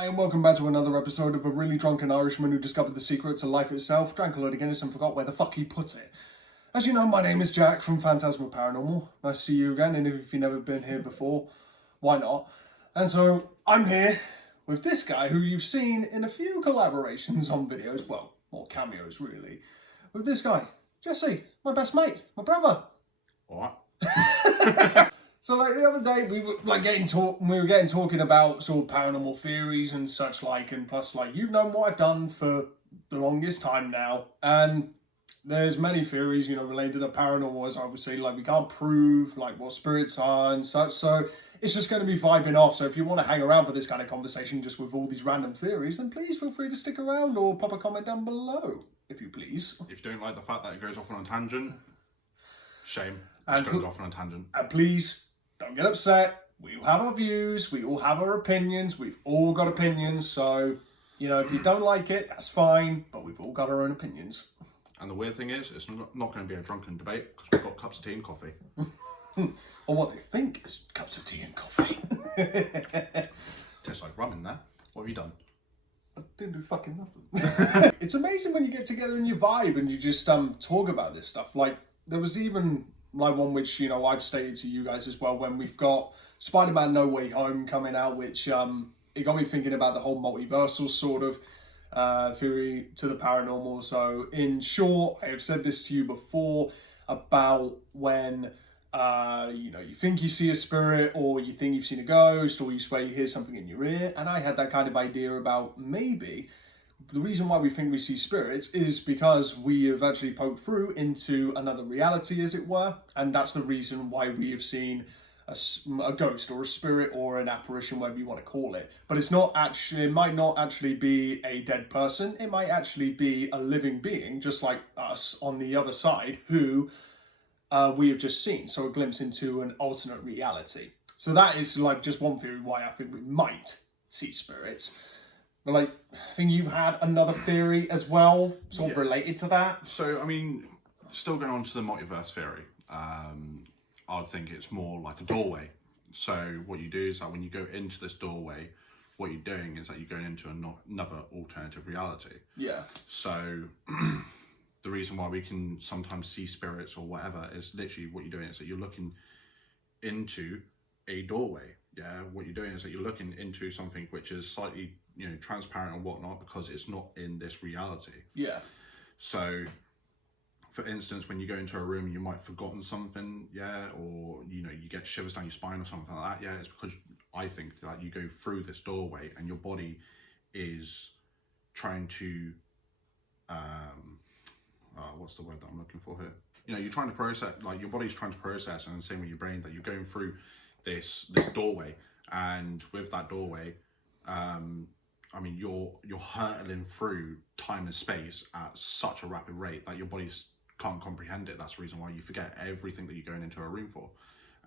Hi, and welcome back to another episode of a really drunken Irishman who discovered the secret to life itself, drank a load of Guinness and forgot where the fuck he put it. As you know, my name is Jack from Phantasmal Paranormal. Nice to see you again, and if you've never been here before, why not? And so, I'm here with this guy who you've seen in a few collaborations on videos, well, more cameos really, with this guy, Jesse, my best mate, my brother. What? So like the other day we were talking about sort of paranormal theories and such like, and plus like you've known what I've done for the longest time now, and there's many theories, you know, related to the paranormal, as I would say, like we can't prove like what spirits are and such, so it's just going to be vibing off. So if you want to hang around for this kind of conversation just with all these random theories, then please feel free to stick around or pop a comment down below, if you please. If you don't like the fact that it goes off on a tangent, shame. It's going off on a tangent. And please don't get upset. We all have our views. We all have our opinions. We've all got opinions. So, you know, if you don't like it, that's fine. But we've all got our own opinions. And the weird thing is, it's not going to be a drunken debate because we've got cups of tea and coffee. Or what they think is cups of tea and coffee. Tastes like rum in there. What have you done? I didn't do fucking nothing. It's amazing when you get together and you vibe and you just talk about this stuff. Like, there was even like one which, you know, I've stated to you guys as well, when we've got Spider-Man No Way Home coming out, which it got me thinking about the whole multiversal sort of theory to the paranormal. So in short, I have said this to you before about when you know, you think you see a spirit, or you think you've seen a ghost, or you swear you hear something in your ear, and I had that kind of idea about maybe the reason why we think we see spirits is because we have actually poked through into another reality, as it were, and that's the reason why we have seen a ghost or a spirit or an apparition, whatever you want to call it. But it's not actually, it might not actually be a dead person. It might actually be a living being, just like us on the other side, who we have just seen. So a glimpse into an alternate reality. So that is like just one theory why I think we might see spirits. But like, I think you had another theory as well, sort of related to that. So, I mean, still going on to the multiverse theory, I think it's more like a doorway. So what you do is that when you go into this doorway, what you're doing is that you're going into another alternative reality. Yeah. So the reason why we can sometimes see spirits or whatever is literally what you're doing is that you're looking into a doorway. Yeah, what you're doing is that you're looking into something which is slightly, you know, transparent and whatnot, because it's not in this reality. Yeah. So, for instance, when you go into a room, you might have forgotten something, yeah, or, you know, you get shivers down your spine or something like that, yeah, it's because I think that you go through this doorway and your body is trying to, what's the word that I'm looking for here? You know, you're trying to process, like your body's trying to process, and the same with your brain, that you're going through this doorway, and with that doorway, I mean, you're hurtling through time and space at such a rapid rate that your body can't comprehend it. That's the reason why you forget everything that you're going into a room for,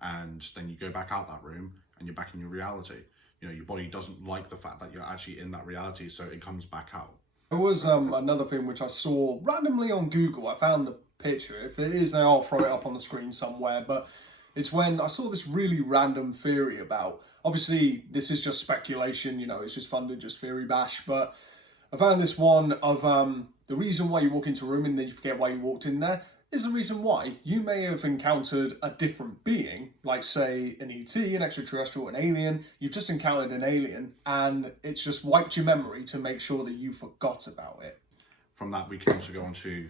and then you go back out that room and you're back in your reality. You know, your body doesn't like the fact that you're actually in that reality, so it comes back out. There was another thing which I saw randomly on Google. I found the picture. If it is there, I'll throw it up on the screen somewhere. But it's when I saw this really random theory about, obviously this is just speculation, you know, it's just fun to just theory bash, but I found this one of the reason why you walk into a room and then you forget why you walked in there is the reason why you may have encountered a different being, like say an ET, an extraterrestrial, an alien. You've just encountered an alien and it's just wiped your memory to make sure that you forgot about it. From that, we can also go on to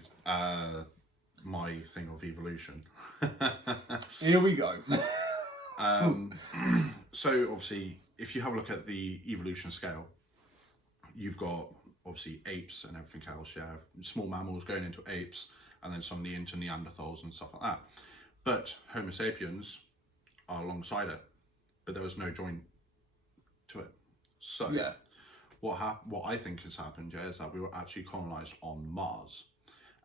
my thing of evolution. Here we go. So obviously, if you have a look at the evolution scale, you've got obviously apes and everything else, yeah, small mammals going into apes, and then some into Neanderthals and stuff like that. But Homo sapiens are alongside it, but there was no joint to it. So yeah. What I think has happened, yeah, is that we were actually colonized on Mars,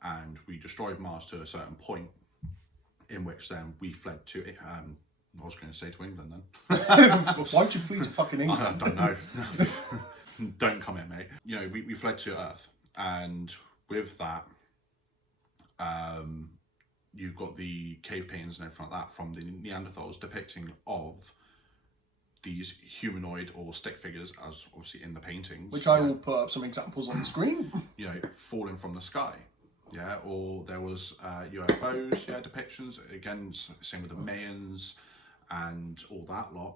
and we destroyed Mars to a certain point, in which then we fled to I was going to say to England then. Why'd you flee to fucking England? I don't know. Don't come in, mate. You know, we fled to Earth, and with that, you've got the cave paintings and everything like that from the Neanderthals depicting of these humanoid or stick figures, as obviously in the paintings, which I will put up some examples on the screen. Falling from the sky. Yeah, or there was UFOs, depictions. Again, same with the Mayans and all that lot.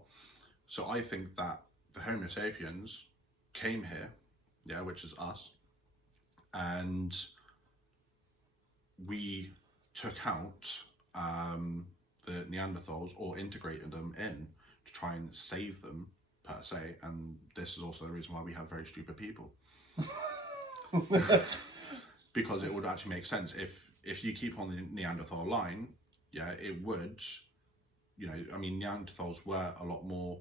So I think that the Homo sapiens came here, which is us, and we took out the Neanderthals or integrated them in to try and save them, per se. And this is also the reason why we have very stupid people. Because it would actually make sense if you keep on the Neanderthal line, it would, Neanderthals were a lot more,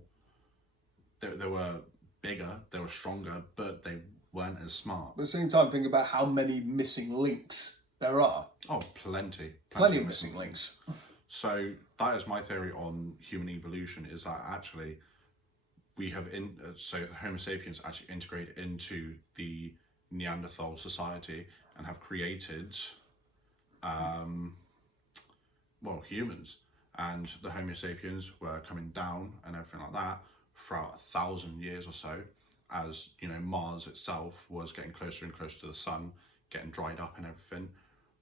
they were bigger, they were stronger, but they weren't as smart. At the same time, think about how many missing links there are. Oh, plenty of missing links. So that is my theory on human evolution, is that actually we have, so the Homo sapiens actually integrated into the Neanderthal society and have created humans, and the Homo sapiens were coming down and everything like that throughout 1,000 years or so, as Mars itself was getting closer and closer to the sun, getting dried up and everything,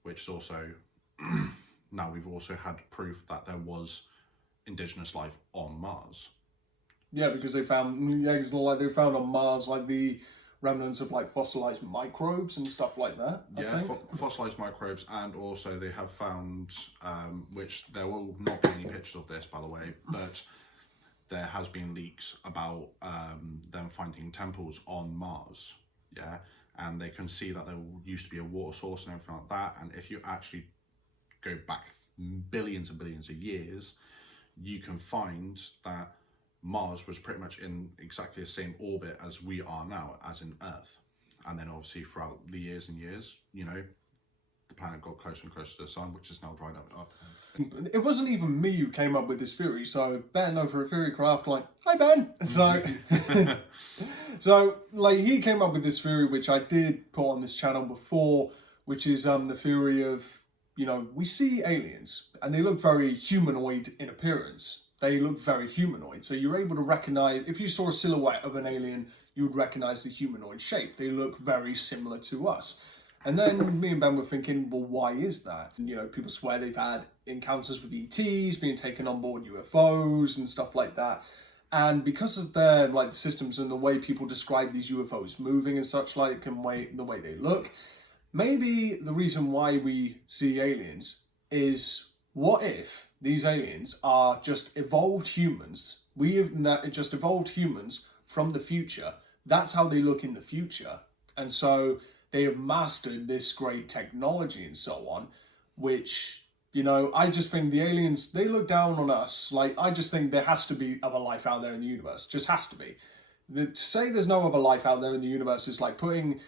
which is also now we've also had proof that there was indigenous life on Mars. Yeah, because they found they found on Mars the remnants of fossilized microbes and stuff like that. I think. Fossilized microbes, and also they have found, which there will not be any pictures of this, by the way, but there has been leaks about them finding temples on Mars. Yeah, and they can see that there used to be a water source and everything like that. And if you actually go back billions and billions of years, you can find that Mars was pretty much in exactly the same orbit as we are now, as in Earth. And then obviously throughout the years and years, the planet got closer and closer to the sun, which is now dried up. It wasn't even me who came up with this theory. So Ben over at Theorycraft, hi Ben. So, he came up with this theory, which I did put on this channel before, which is the theory of, we see aliens and they look very humanoid in appearance. They look very humanoid. So you're able to recognize, if you saw a silhouette of an alien, you would recognize the humanoid shape. They look very similar to us. And then me and Ben were thinking, well, why is that? And, people swear they've had encounters with ETs, being taken on board UFOs and stuff like that. And because of their systems and the way people describe these UFOs moving and such and the way they look, maybe the reason why we see aliens is, what if these aliens are just evolved humans? We have just evolved humans from the future. That's how they look in the future. And so they have mastered this great technology and so on, which, I just think the aliens, they look down on us. I just think there has to be other life out there in the universe. Just has to be. To say there's no other life out there in the universe is like putting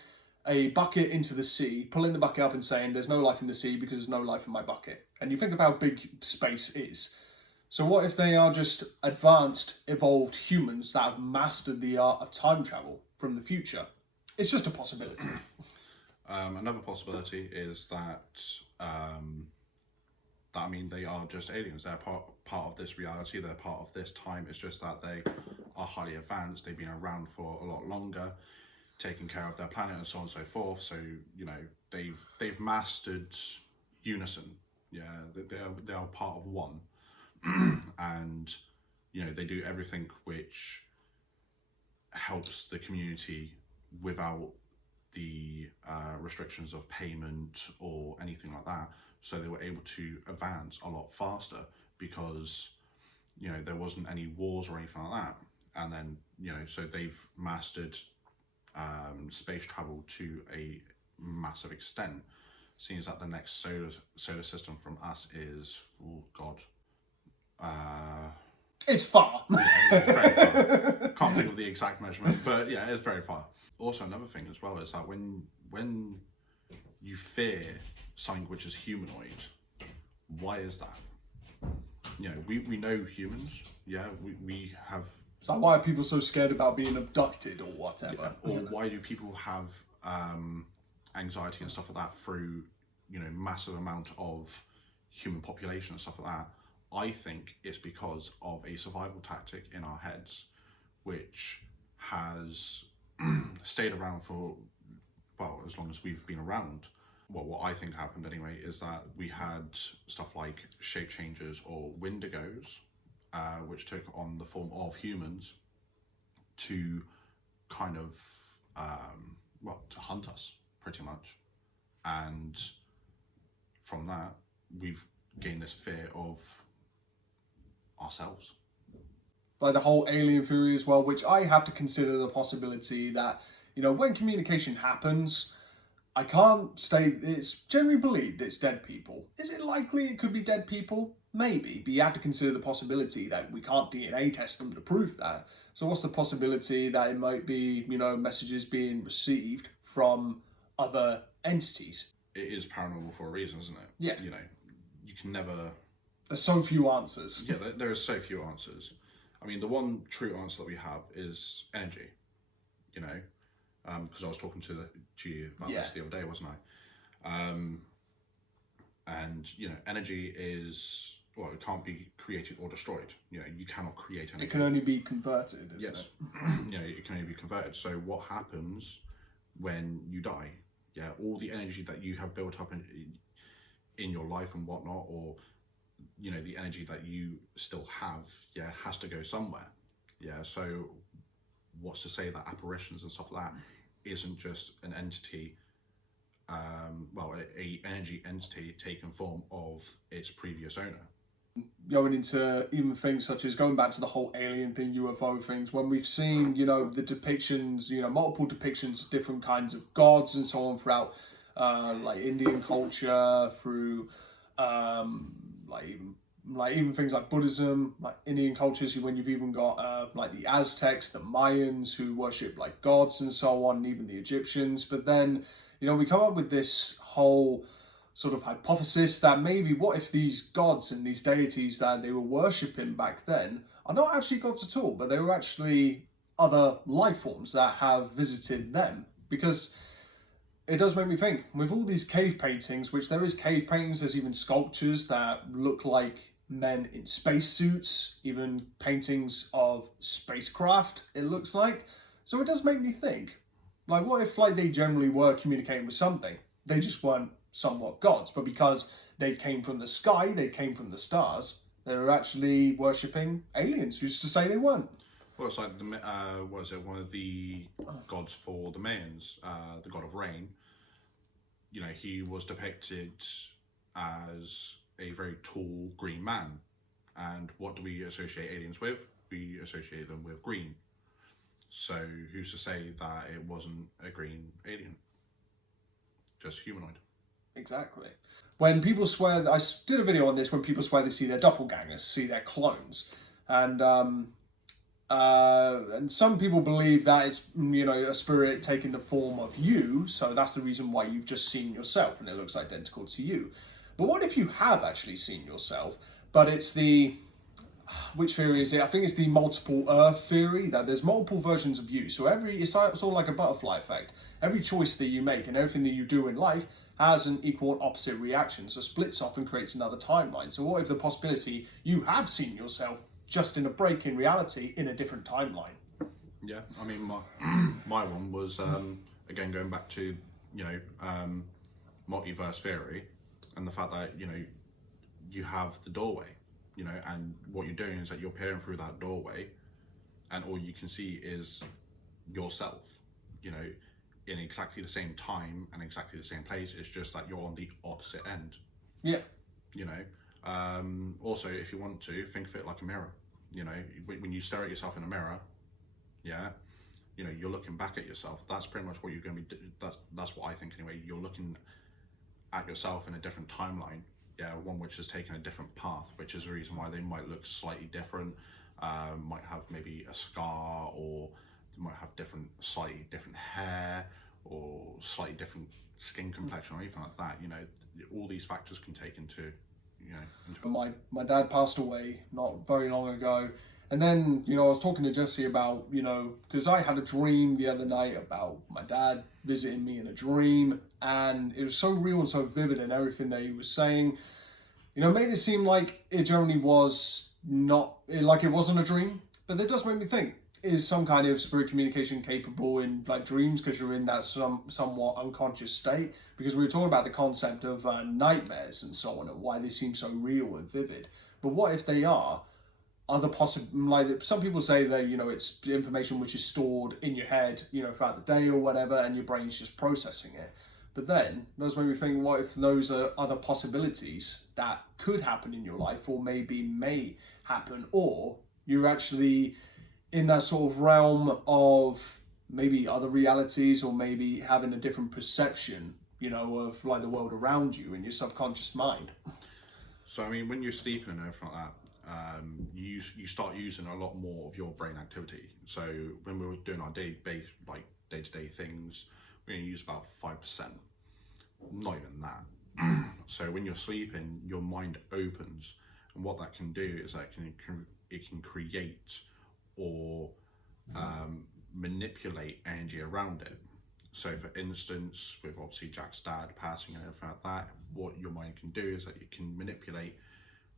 a bucket into the sea, pulling the bucket up and saying there's no life in the sea because there's no life in my bucket. And you think of how big space is. So what if they are just advanced, evolved humans that have mastered the art of time travel from the future? It's just a possibility. Another possibility is that, they are just aliens. They're part of this reality. They're part of this time. It's just that they are highly advanced. They've been around for a lot longer, taking care of their planet and so on and so forth. So they've mastered unison. Yeah, they are part of one, and they do everything which helps the community without the restrictions of payment or anything like that. So they were able to advance a lot faster because there wasn't any wars or anything like that. And then so they've mastered space travel to a massive extent, seeing that the next solar system from us is, it's far. It's very far. Can't think of the exact measurement, but yeah, it's very far. Also, another thing as well is that when you fear something which is humanoid, why is that? We know humans. Yeah, we have. So why are people so scared about being abducted or whatever? Yeah. Or why do people have anxiety and stuff like that through massive amount of human population and stuff like that I think it's because of a survival tactic in our heads, which has stayed around for, well, as long as we've been around. Well, what I think happened anyway is that we had stuff like shape changers or Wendigos, which took on the form of humans to kind of, to hunt us, pretty much. And from that, we've gained this fear of ourselves. Like the whole alien theory as well, which I have to consider the possibility that, when communication happens, I can't state it's generally believed it's dead people. Is it likely it could be dead people? Maybe, but you have to consider the possibility that we can't DNA test them to prove that. So what's the possibility that it might be, messages being received from other entities? It is paranormal for a reason, isn't it? Yeah. You can never... There's so few answers. Yeah, there are so few answers. I mean, the one true answer that we have is energy, because I was talking to you about this the other day, wasn't I? And, energy is, well, it can't be created or destroyed. You cannot create energy. It can only be converted, isn't it? It can only be converted. So what happens when you die? Yeah, all the energy that you have built up in your life and whatnot, or the energy that you still have, has to go somewhere. So what's to say that apparitions and stuff like that isn't just an entity, a energy entity taken form of its previous owner? Going into even things such as going back to the whole alien thing, UFO things, when we've seen, the depictions, multiple depictions of different kinds of gods and so on throughout, like Indian culture, through, even things like Buddhism, like Indian cultures, when you've even got, like the Aztecs, the Mayans, who worship like gods and so on, and even the Egyptians. But then, we come up with this whole sort of hypothesis that maybe what if these gods and these deities that they were worshipping back then are not actually gods at all, but they were actually other life forms that have visited them? Because it does make me think, with all these cave paintings, which there is cave paintings, there's even sculptures that look like men in spacesuits, even paintings of spacecraft, it looks like. So it does make me think, like, what if they generally were communicating with something? They just weren't somewhat gods, but because they came from the sky, they came from the stars, they were actually worshipping aliens, who's to say they weren't? Well, it's like, one of the gods for the Mayans, the god of rain, he was depicted as a very tall green man. And what do we associate aliens with? We associate them with green. So who's to say that it wasn't a green alien? Just humanoid. Exactly. When people swear, I did a video on this, when people swear they see their doppelgangers, see their clones. And some people believe that it's, a spirit taking the form of you, so that's the reason why you've just seen yourself and it looks identical to you. But what if you have actually seen yourself, but it's which theory is it? I think it's the multiple Earth theory, that there's multiple versions of you. So it's sort of like a butterfly effect. Every choice that you make and everything that you do in life has an equal and opposite reaction, so splits off and creates another timeline. So what if the possibility you have seen yourself just in a break in reality in a different timeline? Yeah, I mean, my one was, again, going back to, multiverse theory, and the fact that, you have the doorway, and what you're doing is that you're peering through that doorway, and all you can see is yourself, in exactly the same time and exactly the same place. It's just that you're on the opposite end. Yeah. Also, if you want to, think of it like a mirror. When you stare at yourself in a mirror, you're looking back at yourself. That's pretty much what you're going to be doing. That's what I think anyway. You're looking at yourself in a different timeline. One which has taken a different path, which is the reason why they might look slightly different, might have maybe a scar, or they might have slightly different hair, or slightly different skin complexion, or anything like that. All these factors can take into. My dad passed away not very long ago, and then I was talking to Jesse about because I had a dream the other night about my dad visiting me in a dream, and it was so real and so vivid and everything that he was saying You know, it made it seem like it generally was not, like it wasn't a dream. But that does make me think, is some kind of spirit communication capable in like dreams because you're in that somewhat unconscious state? Because we were talking about the concept of nightmares and so on and why they seem so real and vivid. But what if they are other possible, like some people say that, you know, it's information which is stored in your head, you know, throughout the day or whatever, and your brain's just processing it. But then those make me think, what if those are other possibilities that could happen in your life, or maybe may happen, or you're actually in that sort of realm of maybe other realities, or maybe having a different perception, you know, of like the world around you in your subconscious mind. So I mean, when you're sleeping and everything like that, you start using a lot more of your brain activity. So when we were doing our day-to-day things, we're going to use about 5%, not even that. So when you're sleeping, your mind opens, and what that can do is that it can create or manipulate energy around it. So for instance, with obviously Jack's dad passing and everything like that, what your mind can do is that it can manipulate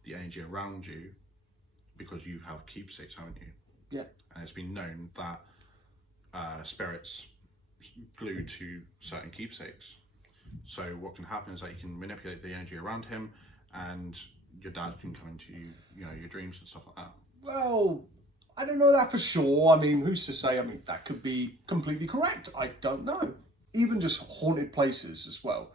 the energy around you, because you have keepsakes, haven't you? Yeah. And it's been known that spirits glue to certain keepsakes. So what can happen is that you can manipulate the energy around him, and your dad can come into, you know, your dreams and stuff like that. Well, I don't know that for sure. I mean, who's to say? I mean, that could be completely correct. I don't know. Even just haunted places as well.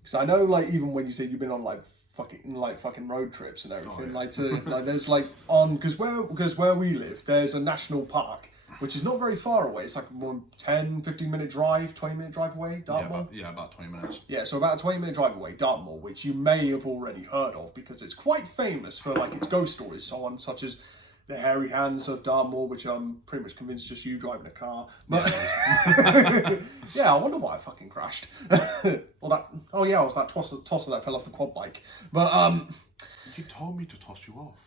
Because I know, like, even when you say you've been on like fucking road trips and everything, like to like there's like on because where we live, there's a national park which is not very far away. It's like 10-15 minute drive, 20-minute drive away, Dartmoor. Yeah, about 20 minutes. Yeah, so about a 20-minute drive away, Dartmoor, which you may have already heard of because it's quite famous for like its ghost stories, so on, such as the hairy hands of Dartmoor, which I'm pretty much convinced just you driving a car. But yeah, I wonder why I fucking crashed. Or that, oh yeah, it was that tosser that fell off the quad bike. But You told me to toss you off.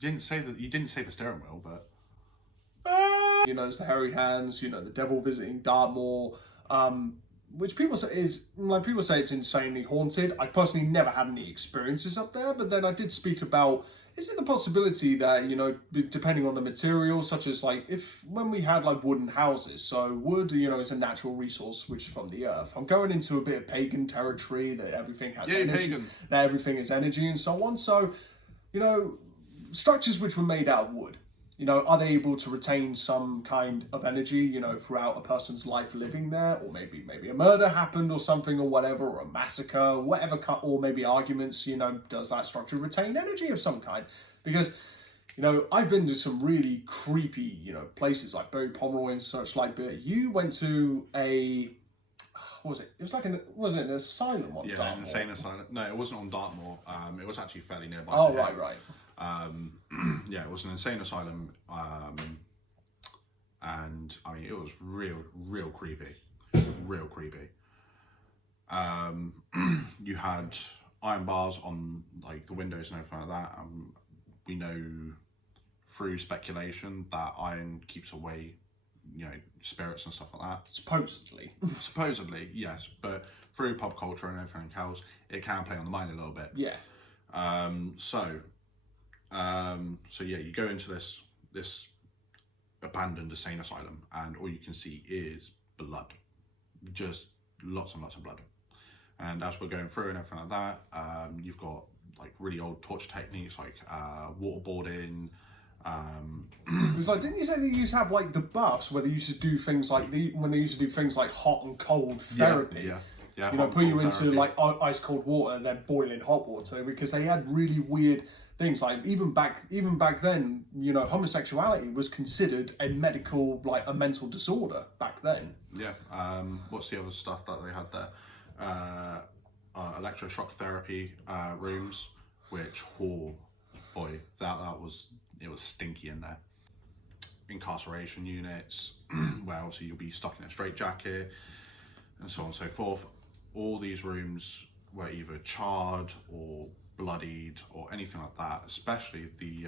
You didn't say the steering wheel, but you know, it's the hairy hands, you know, the devil visiting Dartmoor, which people say it's insanely haunted. I personally never had any experiences up there, but then I did speak about, is it the possibility that, you know, depending on the material, such as like when we had like wooden houses, so wood, you know, is a natural resource which is from the earth. I'm going into a bit of pagan territory, that everything has energy, pagan. that everything is energy and so on. So, you know, structures which were made out of wood, you know, are they able to retain some kind of energy, you know, throughout a person's life living there? Or maybe a murder happened or something or whatever, or a massacre, whatever, or maybe arguments, you know, does that structure retain energy of some kind? Because, you know, I've been to some really creepy, you know, places like Bury Pomeroy and such like, but you went to what was it? It was like was it an asylum on Dartmoor? Yeah, an insane asylum. No, it wasn't on Dartmoor. It was actually fairly nearby. Oh, right. Yeah, it was an insane asylum, and I mean, it was real creepy. You had iron bars on like the windows and everything like that. We know through speculation that iron keeps away, you know, spirits and stuff like that. Supposedly, yes, but through pop culture and everything else, it can play on the mind a little bit. Yeah. So yeah, you go into this abandoned insane asylum, and all you can see is blood, just lots and lots of blood. And as we're going through and everything like that, you've got like really old torture techniques like waterboarding. It was like, didn't you say they used to have like the baths where they used to do things like hot and cold therapy? Yeah. You know, put you into like ice cold water and then boiling hot water, because they had really weird things. Like even back then, you know, homosexuality was considered a mental disorder back then. Yeah. What's the other stuff that they had there? Electroshock therapy rooms, which, oh boy, it was stinky in there. Incarceration units, where obviously you'll be stuck in a straitjacket, and so on and so forth. All these rooms were either charred or bloodied or anything like that, especially the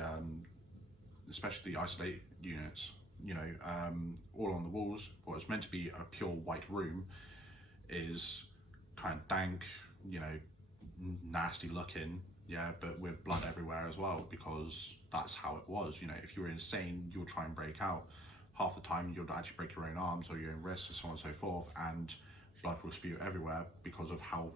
isolate units. You know, all on the walls. What was meant to be a pure white room is kind of dank, you know, nasty looking, yeah, but with blood everywhere as well, because that's how it was. You know, if you were insane, you'll try and break out. Half the time, you'll actually break your own arms or your own wrists, and so on and so forth, and blood will spew everywhere because of how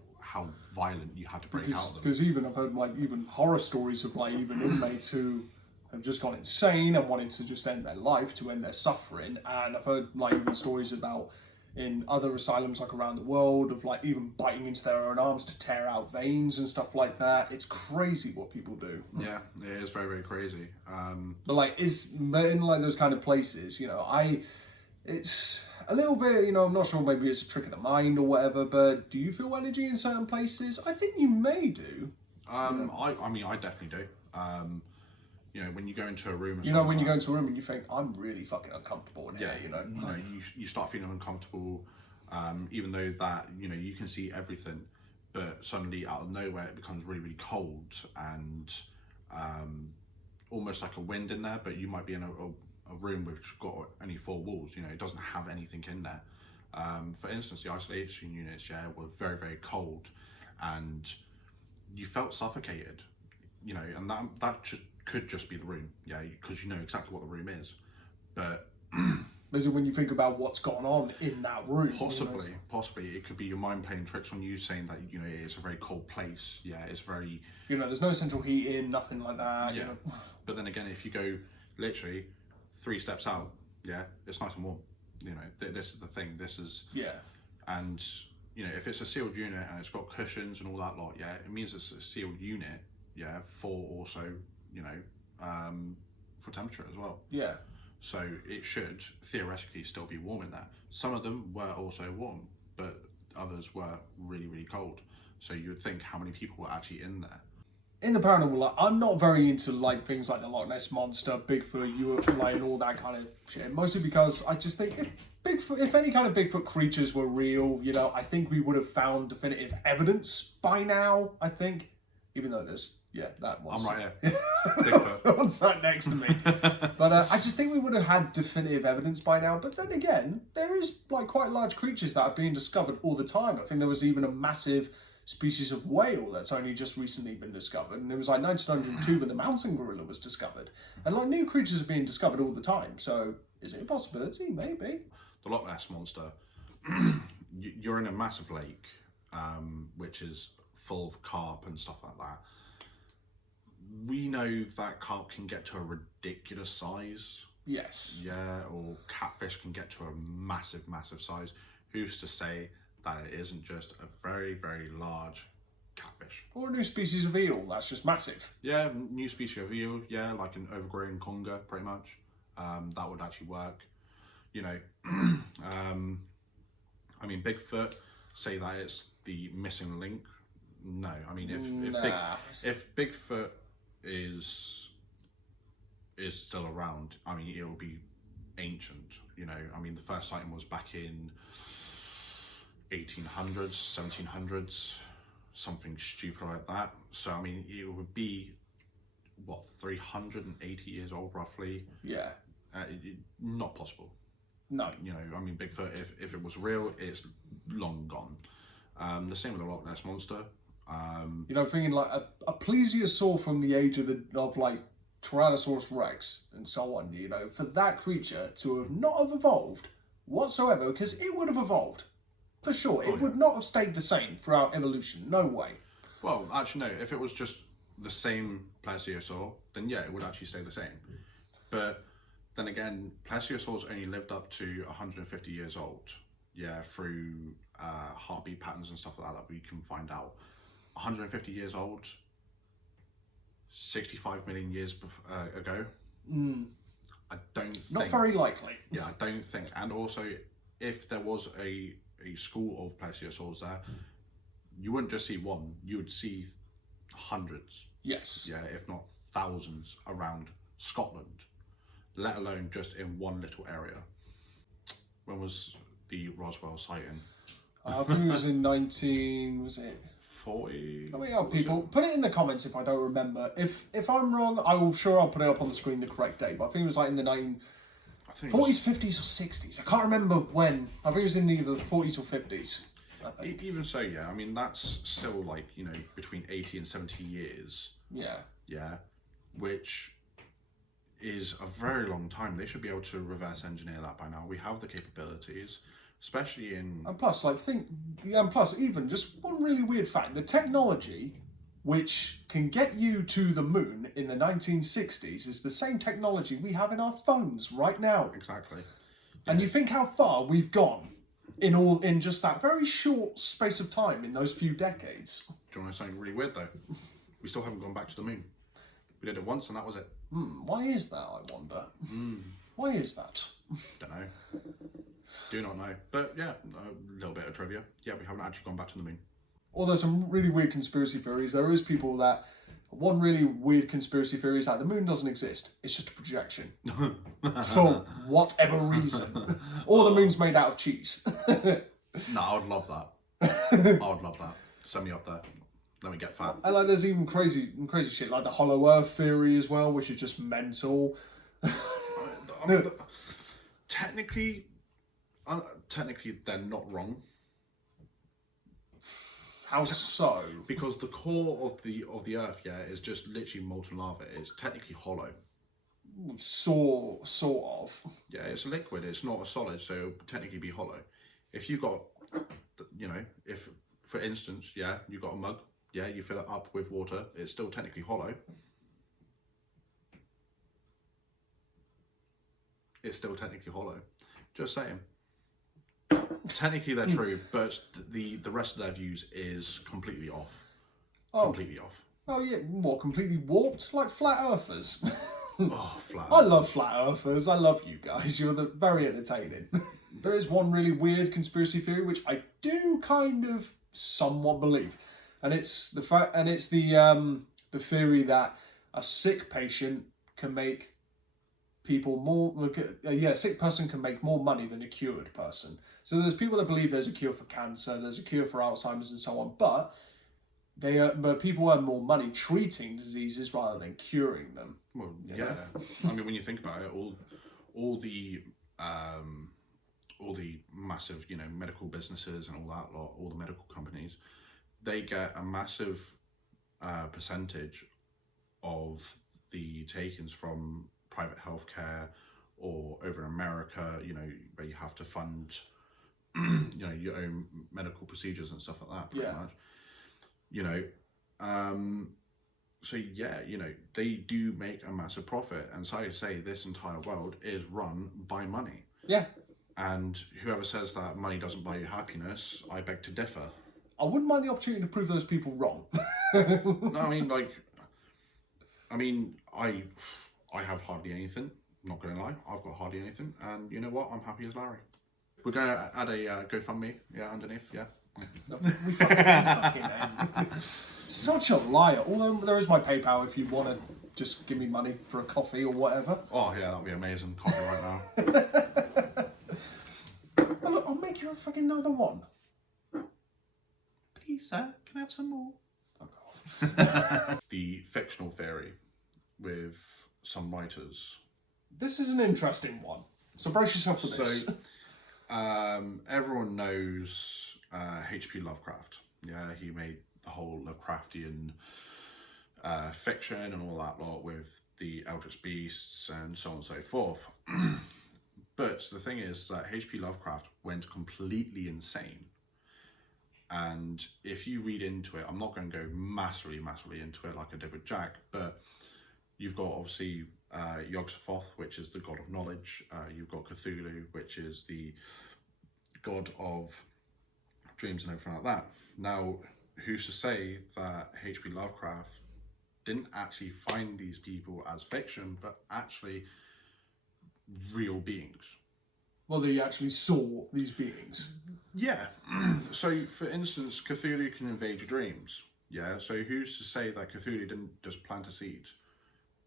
violent you had to break out of them. Because even I've heard like even horror stories of like even inmates who have just gone insane and wanted to just end their life to end their suffering, and I've heard like even stories about in other asylums like around the world of like even biting into their own arms to tear out veins and stuff like that. It's crazy what people do. Yeah, it is very, very crazy. But like in like those kind of places, you know, it's a little bit, you know, I'm not sure, maybe it's a trick of the mind or whatever, but do you feel energy in certain places? I think you may do. I mean, I definitely do. You know, when you go into a room, you know, when you go into a room and you think, I'm really fucking uncomfortable in here, you start feeling uncomfortable, even though that, you know, you can see everything, but suddenly out of nowhere it becomes really, really cold and almost like a wind in there, but you might be in a room which got only 4 walls, you know, it doesn't have anything in there. For instance, the isolation units, yeah, were very, very cold, and you felt suffocated, you know, and that could just be the room, yeah, because you know exactly what the room is. But is it when you think about what's gone on in that room? Possibly it could be your mind playing tricks on you, saying that, you know, it's a very cold place, yeah, it's very, you know, there's no central heating, nothing like that, yeah. You know. But then again, if you go literally 3 steps out, yeah, it's nice and warm, you know. This is the thing, this is, yeah. And you know, if it's a sealed unit and it's got cushions and all that lot, yeah, it means it's a sealed unit, yeah, for also, you know, for temperature as well. Yeah. So it should theoretically still be warm in there. Some of them were also warm, but others were really, really cold. So you would think how many people were actually in there. In the paranormal, like, I'm not very into like things like the Loch Ness Monster, Bigfoot, UFO, and all that kind of shit. Mostly because I just think if any kind of Bigfoot creatures were real, you know, I think we would have found definitive evidence by now. I think, even though there's that one. I'm right here. Bigfoot. One sat next to me. But I just think we would have had definitive evidence by now. But then again, there is like quite large creatures that are being discovered all the time. I think there was even a massive species of whale that's only just recently been discovered, and it was like 1902 when the mountain gorilla was discovered, and like new creatures are being discovered all the time. So is it a possibility? Maybe. The Loch Ness Monster, you're in a massive lake, which is full of carp and stuff like that. We know that carp can get to a ridiculous size. Yes. Yeah, or catfish can get to a massive, massive size. Who's to say that it isn't just a very, very large catfish? Or a new species of eel that's just massive. Yeah, new species of eel, yeah, like an overgrown conger, pretty much. That would actually work. You know, I mean, Bigfoot, say that it's the missing link. No, I mean, if Bigfoot is still around, I mean, it will be ancient, you know. I mean, the first sighting was back in 1800s, 1700s, something stupid like that. So, I mean, it would be, what, 380 years old, roughly? Yeah. Not possible. No. You know, I mean, Bigfoot, if it was real, it's long gone. The same with the Loch Ness Monster. You know, thinking like a plesiosaur from the age of like Tyrannosaurus Rex and so on, you know, for that creature to have not have evolved whatsoever, because it would have evolved. For sure. It would not have stayed the same throughout evolution. No way. Well, actually, no. If it was just the same plesiosaur, then yeah, it would actually stay the same. But then again, plesiosaurs only lived up to 150 years old. Yeah, through heartbeat patterns and stuff like that we can find out. 150 years old, 65 million years ago. I don't think. Not very likely. Yeah, I don't think. And also, if there was a school of plesiosaurs there, you wouldn't just see one, you would see hundreds. Yes. Yeah, if not thousands around Scotland, let alone just in one little area. When was the Roswell sighting? I think it was in 40? Let me know, people. Put it in the comments if I don't remember. If I'm wrong, I'll put it up on the screen the correct date. But I think it was like in the 40s, 50s, or 60s. I can't remember when. I think it was in either the 40s or 50s. I think. Even so, yeah. I mean, that's still like, you know, between 80 and 70 years. Yeah. Yeah. Which is a very long time. They should be able to reverse engineer that by now. We have the capabilities, especially in... And plus, like, plus, even just one really weird fact, the technology which can get you to the moon in the 1960s is the same technology we have in our phones right now. Exactly. And you think how far we've gone in just that very short space of time in those few decades. Do you want to know something really weird, though? We still haven't gone back to the moon. We did it once and that was it. Why is that, I wonder? Why is that? Don't know. Do not know. But yeah, a little bit of trivia. Yeah, we haven't actually gone back to the moon. Although some really weird conspiracy theories, there is people that... One really weird conspiracy theory is that the moon doesn't exist. It's just a projection. For whatever reason. Or the moon's made out of cheese. No, I would love that. I would love that. Send me up there. Let me get fat. And like, there's even crazy shit like the Hollow Earth theory as well, which is just mental. I mean, technically, they're not wrong. How so? Because the core of the Earth, yeah, is just literally molten lava. It's technically hollow. Sort of. Yeah, it's a liquid. It's not a solid, so it would technically be hollow. If you got, you know, if for instance, yeah, you got a mug, yeah, you fill it up with water, it's still technically hollow. It's still technically hollow. Just saying. Technically they're true, but the rest of their views is completely off. Completely off. Oh yeah, what, completely warped? Like flat earthers. Oh, flat I love flat earthers. I love you guys. You're very entertaining. There is one really weird conspiracy theory which I do kind of somewhat believe, and it's the theory that a sick patient can make people more. A sick person can make more money than a cured person. So there's people that believe there's a cure for cancer, there's a cure for Alzheimer's, and so on, but people earn more money treating diseases rather than curing them. Well, yeah. I mean, when you think about it, all the massive, you know, medical businesses and all that lot, all the medical companies, they get a massive percentage of the takings from private healthcare, or over in America, you know, where you have to fund, you know, your own medical procedures and stuff like that, pretty much. You know, so yeah, you know, they do make a massive profit, and so I say this entire world is run by money. Yeah. And whoever says that money doesn't buy you happiness, I beg to differ. I wouldn't mind the opportunity to prove those people wrong. No, I mean, I have hardly anything. I'm not going to lie, I've got hardly anything, and you know what? I'm happy as Larry. We're going to add a GoFundMe, yeah, underneath, yeah. We fucking such a liar. Although there is my PayPal if you want to just give me money for a coffee or whatever. Oh yeah, that'd be amazing. Coffee right now. Look, I'll make you a fucking another one. Please, sir, can I have some more? Fuck off. The fictional theory with some writers. This is an interesting one. So brace yourself for this. So, everyone knows H.P. Lovecraft. Yeah, he made the whole Lovecraftian fiction and all that lot with the Eldritch Beasts and so on and so forth. But the thing is that H.P. Lovecraft went completely insane. And if you read into it, I'm not going to go massively into it like I did with Jack, but you've got obviously Yog-Sothoth, which is the god of knowledge. You've got Cthulhu, which is the god of dreams and everything like that. Now, who's to say that H.P. Lovecraft didn't actually find these people as fiction, but actually real beings? Well, they actually saw these beings. Yeah. So, for instance, Cthulhu can invade your dreams. Yeah. So, who's to say that Cthulhu didn't just plant a seed?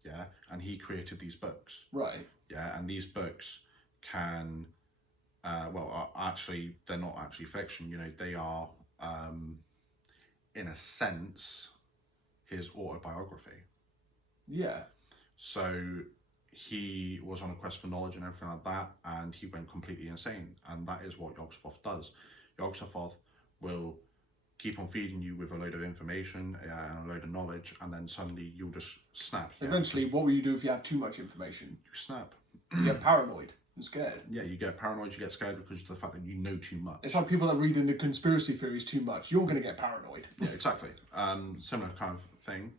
Yeah. And he created these books. Right. Yeah. And these books can, actually, they're not actually fiction. You know, they are, in a sense, his autobiography. Yeah. So he was on a quest for knowledge and everything like that, and he went completely insane. And that is what Yog-Sothoth does. Yog-Sothoth will keep on feeding you with a load of information and a load of knowledge, and then suddenly you'll just snap. Eventually, what will you do if you have too much information? You snap. You get paranoid and scared. Yeah, you get paranoid, you get scared because of the fact that you know too much. It's like people that read into conspiracy theories too much. You're going to get paranoid. Yeah, exactly. Similar kind of thing.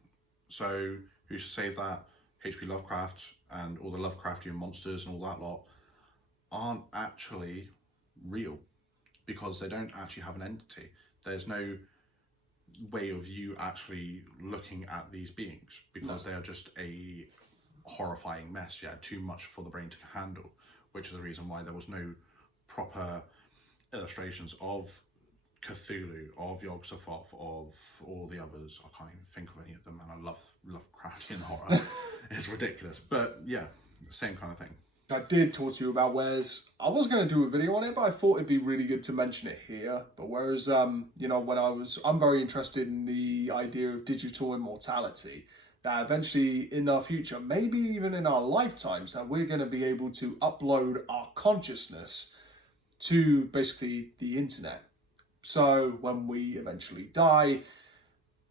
So, who's to say that H.P. Lovecraft and all the Lovecraftian monsters and all that lot aren't actually real? Because they don't actually have an entity. There's no way of you actually looking at these beings, because they are just a horrifying mess. Yeah, too much for the brain to handle, which is the reason why there was no proper illustrations of Cthulhu, of Yog-Sothoth, of all the others. I can't even think of any of them, and I love Lovecraftian horror. It's ridiculous, but yeah, same kind of thing. I did talk to you about whereas I was going to do a video on it, but I thought it'd be really good to mention it here. But whereas, you know, I'm very interested in the idea of digital immortality, that eventually in our future, maybe even in our lifetimes, that we're going to be able to upload our consciousness to basically the internet. So when we eventually die,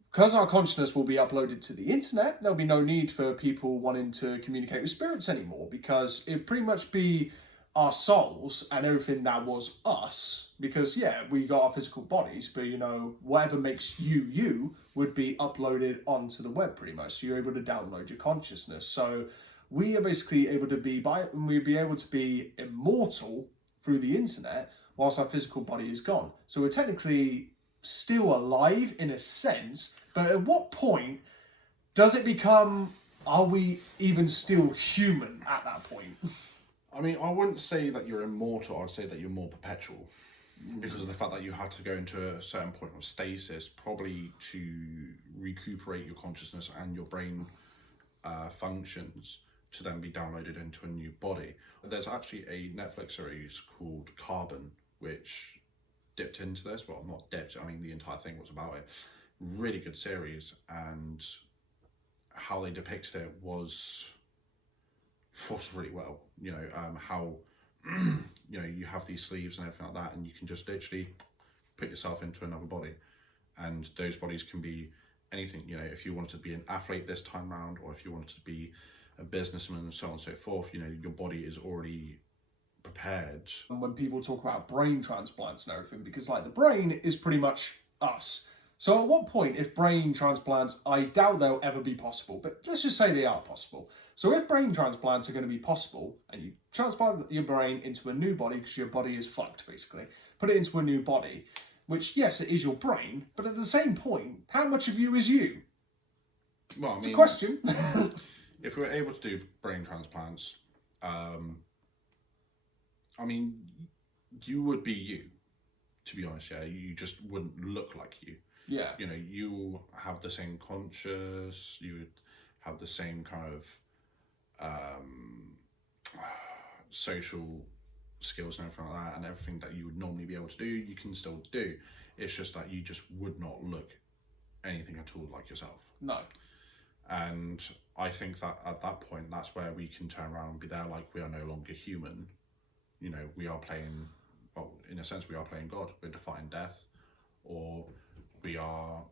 because our consciousness will be uploaded to the internet, there'll be no need for people wanting to communicate with spirits anymore, because it'd pretty much be our souls and everything that was us, because yeah, we got our physical bodies, but you know, whatever makes you would be uploaded onto the web pretty much. So you're able to download your consciousness. So we are basically able to be immortal through the internet whilst our physical body is gone. So we're technically still alive in a sense, but at what point does it become, are we even still human at that point? I mean, I wouldn't say that you're immortal, I'd say that you're more perpetual, because of the fact that you have to go into a certain point of stasis, probably to recuperate your consciousness and your brain functions, to then be downloaded into a new body. There's actually a Netflix series called Carbon, which dipped into this. Well, not dipped, I mean the entire thing was about it. Really good series, and how they depicted it was really well. You know, how you know, you have these sleeves and everything like that, and you can just literally put yourself into another body, and those bodies can be anything. You know, if you wanted to be an athlete this time round, or if you wanted to be a businessman and so on and so forth, you know, your body is already prepared. And when people talk about brain transplants and everything, because like the brain is pretty much us. So at what point, if brain transplants, I doubt they'll ever be possible, but let's just say they are possible. So if brain transplants are going to be possible, and you transplant your brain into a new body, because your body is fucked basically, put it into a new body, which yes, it is your brain, but at the same point, how much of you is you? Well, I mean, it's a question. If we were able to do brain transplants, I mean, you would be you, to be honest. Yeah, you just wouldn't look like you. Yeah. You know, you have the same conscious, you would have the same kind of social skills and everything like that, and everything that you would normally be able to do, you can still do. It's just that you just would not look anything at all like yourself. No. And I think that at that point, that's where we can turn around and be there like we are no longer human. You know, we are playing, well, in a sense, we are playing God. We're defying death, or we are,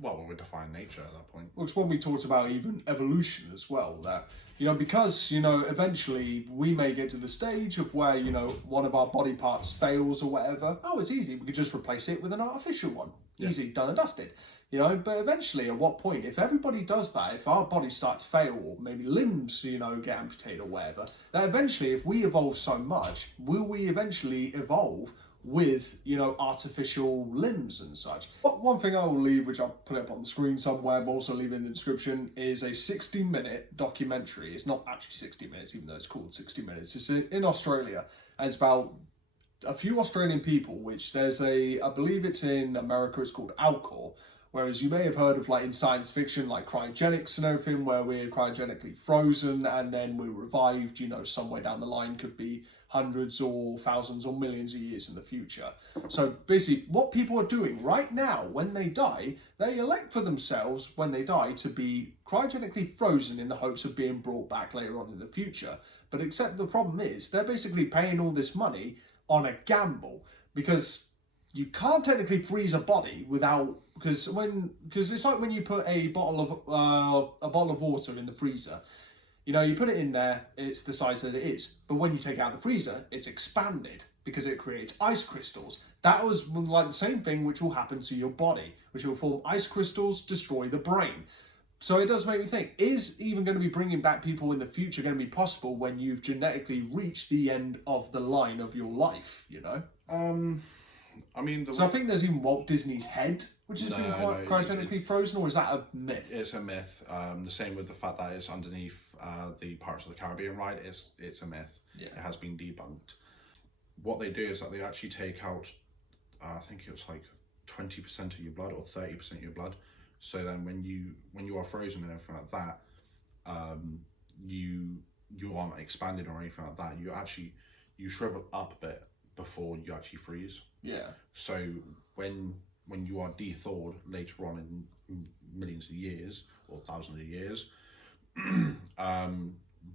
we're defying nature at that point. Well, it's when we talked about even evolution as well, that, you know, because, you know, eventually we may get to the stage of where, you know, one of our body parts fails or whatever. Oh, it's easy. We could just replace it with an artificial one. Yeah. Easy, done and dusted. You know, but eventually, at what point, if everybody does that, if our bodies start to fail, or maybe limbs, you know, get amputated or whatever, that eventually, if we evolve so much, will we eventually evolve with, you know, artificial limbs and such? But one thing I will leave, which I'll put up on the screen somewhere, but also leave in the description, is a 60-minute documentary. It's not actually 60 minutes, even though it's called 60 minutes. It's in Australia, and it's about a few Australian people, which there's I believe it's in America, it's called Alcor. Whereas you may have heard of, like, in science fiction, like cryogenics and everything, where we're cryogenically frozen and then we're revived, you know, somewhere down the line, could be hundreds or thousands or millions of years in the future. So basically, what people are doing right now when they die, they elect for themselves when they die to be cryogenically frozen in the hopes of being brought back later on in the future. But except the problem is, they're basically paying all this money on a gamble, because you can't technically freeze a body without, because it's like when you put a bottle of water in the freezer. You know, you put it in there, it's the size that it is. But when you take it out of the freezer, it's expanded because it creates ice crystals. That was like the same thing which will happen to your body, which will form ice crystals, destroy the brain. So it does make me think, is even going to be bringing back people in the future going to be possible when you've genetically reached the end of the line of your life, you know? I mean... I think there's even Walt Disney's head, which has been cryogenically frozen, or is that a myth? It's a myth. The same with the fact that it's underneath the Pirates of the Caribbean ride. It's a myth. Yeah. It has been debunked. What they do is that they actually take out, I think it was like 20% of your blood or 30% of your blood. So then when you are frozen and everything like that, you aren't expanded or anything like that. You shrivel up a bit before you actually freeze. Yeah. So when you are de-thawed later on in millions of years or thousands of years,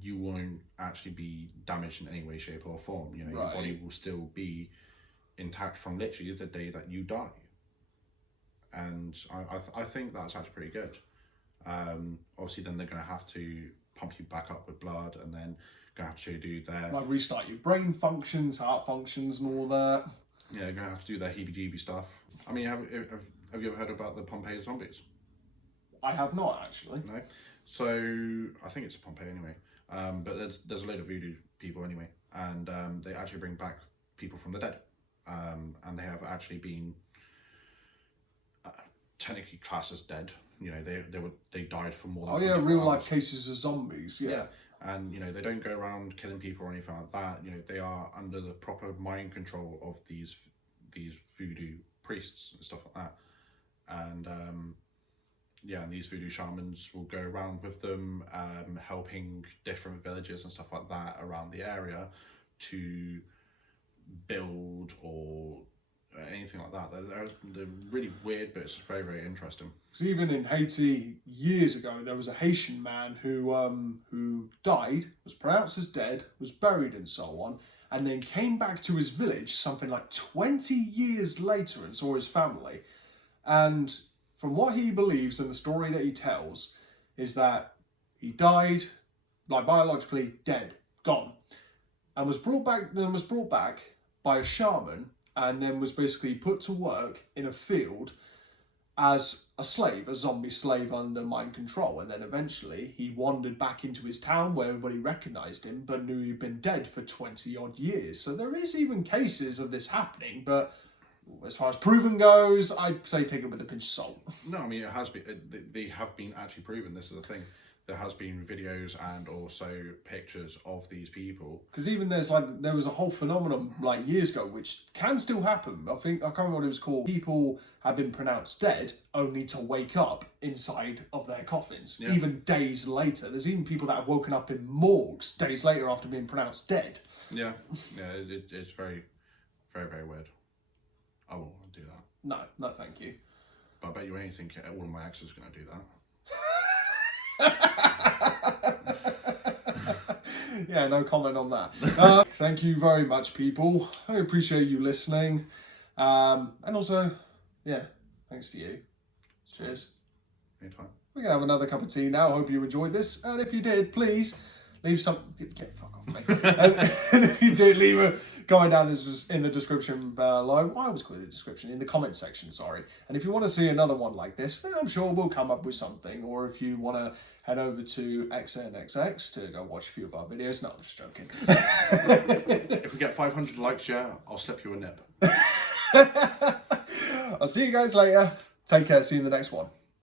you won't actually be damaged in any way, shape or form. You know, your body will still be intact from literally the day that you die. And I think that's actually pretty good. Obviously then they're going to have to pump you back up with blood, and then going to have to do their... Like restart your brain functions, heart functions and all that. Yeah, they're going to have to do their heebie-jeebie stuff. I mean, have you ever heard about the Pompeii zombies? I have not, actually. No? So, I think it's Pompeii anyway. But there's a load of voodoo people anyway. And they actually bring back people from the dead. And they have actually been technically classed as dead. You know, they died for more than 24 real hours. life cases of zombies, yeah. And, you know, they don't go around killing people or anything like that. You know, they are under the proper mind control of these voodoo priests and stuff like that. And, and these voodoo shamans will go around with them, helping different villages and stuff like that around the area to build or anything like that. They're really weird, but it's very, very interesting. Because even in Haiti years ago, there was a Haitian man who died, was pronounced as dead, was buried and so on, and then came back to his village something like 20 years later and saw his family. And from what he believes and the story that he tells is that he died, like biologically dead, gone, and was brought back by a shaman, and then was basically put to work in a field as a slave, a zombie slave under mind control. And then eventually he wandered back into his town where everybody recognised him, but knew he'd been dead for 20 odd years. So there is even cases of this happening, but as far as proven goes, I'd say take it with a pinch of salt. No, I mean, it has been, they have been actually proven. This is the thing. There has been videos and also pictures of these people. Because even there was a whole phenomenon like years ago, which can still happen. I can't remember what it was called. People have been pronounced dead only to wake up inside of their coffins, even days later. There's even people that have woken up in morgues days later after being pronounced dead. Yeah, it's very, very, very weird. I won't want to do that. No, thank you. But I bet you anything, all of my exes are going to do that. Yeah, no comment on that. Thank you very much, people. I appreciate you listening. And also, thanks to you. Cheers. Anytime. We're going to have another cup of tea now. Hope you enjoyed this. And if you did, please leave some... Get fuck off, mate. And if you did, leave a comment down in the description below. I always call it the description. In the comment section, sorry. And if you want to see another one like this, then I'm sure we'll come up with something. Or if you want to head over to XNXX to go watch a few of our videos. No, I'm just joking. If we get 500 likes, I'll slip you a nip. I'll see you guys later. Take care. See you in the next one.